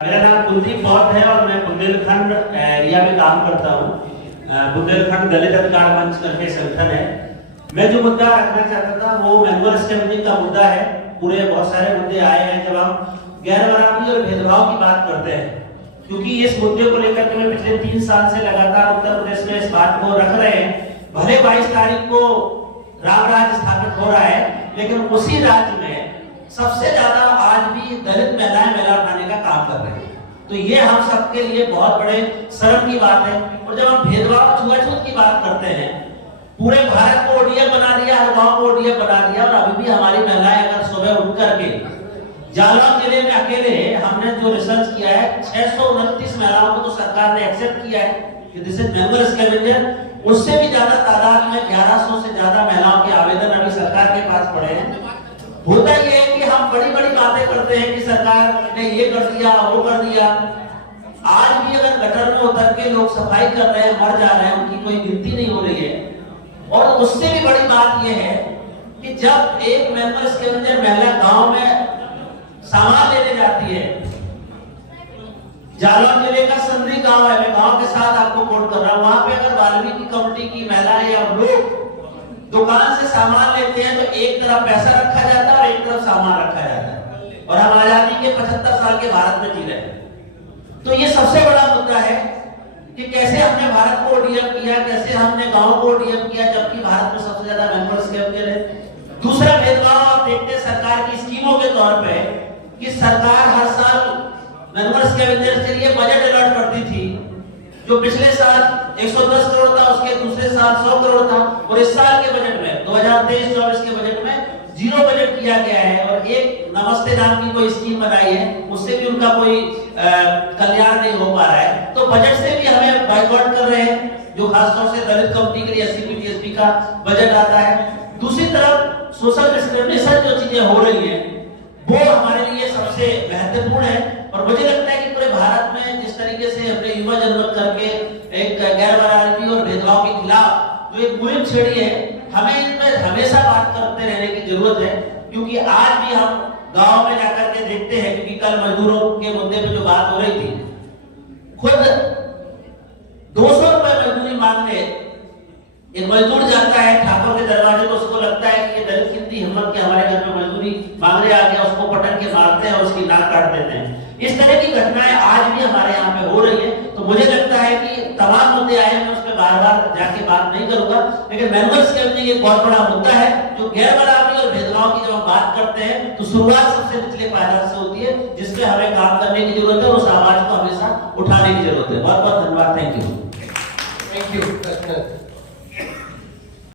मेरा नाम कुलदीप बौद्ध है और मैं बुंदेलखंड एरिया में काम करता हूँ। बुंदेलखंड दलित अधिकार मंच करके संगठन है। मैं जो मुद्दा रखना चाहता था वो मैनुअल स्कैवेंजिंग का मुद्दा है। पूरे बहुत सारे मुद्दे आए हैं जब हम गैर बराबरी और भेदभाव की बात करते हैं, क्योंकि इस मुद्दे को लेकर के मैं पिछले 3 साल से लगातार उत्तर प्रदेश में इस बात को रख रहे हैं। भले 22 तारीख को राम राज्य स्थापित हो रहा है, लेकिन उसी राज्य में सबसे ज्यादा आज भी दलित महिलाएं मेला उठाने का काम कर रहे हैं। तो ये हम सबके लिए बहुत बड़े शर्म की बात है। और जब हम भेदभाव छुआछूत की बात करते हैं, पूरे भारत को ओडीएफ बना दिया, हर गांव को ओडीएफ बना दिया, और अभी भी हमारी महिलाएं अगर सुबह उठ करके जालौन जिले में अकेले हमने जो रिसर्च किया है 629 महिलाओं को तो सरकार ने एक्सेप्ट किया है कि दिस इज मैनुअल स्कैवेंजर। उससे भी ज्यादा तादाद में 1100 से ज्यादा महिलाओं के आवेदन अभी सरकार के पास पड़े हैं। होता यह है कि हम बड़ी बड़ी बातें करते हैं कि सरकार ने ये कर दिया वो कर दिया। आज भी अगर गटर में उतर के लोग सफाई कर रहे हैं, मर जा रहे हैं, उनकी कोई गिनती नहीं हो रही है। और उससे भी बड़ी बात यह है कि जब एक मैनुअल स्कैवेंजर महिला गांव में सामान लेने जाती है, जालौन जिले का संधरी गांव है, मैं गांव के साथ आपको कोट कर रहा हूं, वहां पे अगर वाल्मीकि कम्युनिटी की महिलाएं या लोग दुकान से सामान लेते हैं तो एक तरफ पैसा रखा जाता है और एक तरफ सामान रखा जाता है। और हम आजादी के 75 साल के भारत में जी रहे हैं। तो ये सबसे बड़ा मुद्दा है कि कैसे हमने भारत को ओडीएफ किया, कैसे हमने गांव को ओडीएफ किया, जबकि भारत में सबसे ज्यादा मैनुअल स्कैवेंजर है। दूसरा भेदभाव आप देखते हैं सरकार की स्कीमों के तौर पे कि सरकार हर साल मैनुअल स्कैवेंजर के लिए बजट अलॉट करती थी। जो पिछले साल 110 करोड़ था, उसके दूसरे साल 100 करोड़ था, और इस साल के बजट में 2023-24 के बजट में 0 बजट किया गया है। और एक नमस्ते नाम की कोई स्कीम बनाई है, उससे भी उनका कोई कल्याण नहीं हो पा रहा है। तो बजट से भी हमें बाइकआउट कर रहे हैं, जो खासतौर से दलित कम्युनिटी के लिए SC/BSP का बजट आता है। दूसरी तरफ सोशल डिस्क्रिमिनेशन जो चीजें हो रही है वो हमारे लिए सबसे महत्वपूर्ण है। और मुझे लगता है कि पूरे भारत में जिस तरीके से हमने युवा जनमत करके एक गैर बराबरी और भेदभाव के खिलाफ जो एक मुहिम छेड़ी है, हमें इसमें हमेशा बात करते रहने की जरूरत है। क्योंकि आज भी हम गांव में जाकर के देखते हैं, क्योंकि कल मजदूरों के मुद्दे पे जो बात हो रही थी, खुद 200 रुपए मजदूरी मांगने एक मजदूर जाता है ठाकुर के दरवाजे, तो उसको लगता है कि ये दलित कितनी हिम्मत के हमारे घर में मजदूरी मांगने आ गया, उसको पटक के मारते हैं और उसकी नाक काट देते हैं। इस तरह की घटनाएं आज भी हमारे यहाँ पे हो रही है। तो मुझे लगता है कि तमाम मुद्दे आए, मैं उस पर बार-बार जाके बात नहीं करूंगा, लेकिन मैनुअल स्कैवेंजिंग एक बहुत बड़ा मुद्दा है। जो गैर बराबरी और भेदभाव की जब हम बात करते हैं तो शुरुआत सबसे निचले पायदान से होती है, जिसपे हमें काम करने की जरूरत है और उस आवाज को हमेशा उठाने की जरूरत है। बहुत बहुत धन्यवाद। Thank you.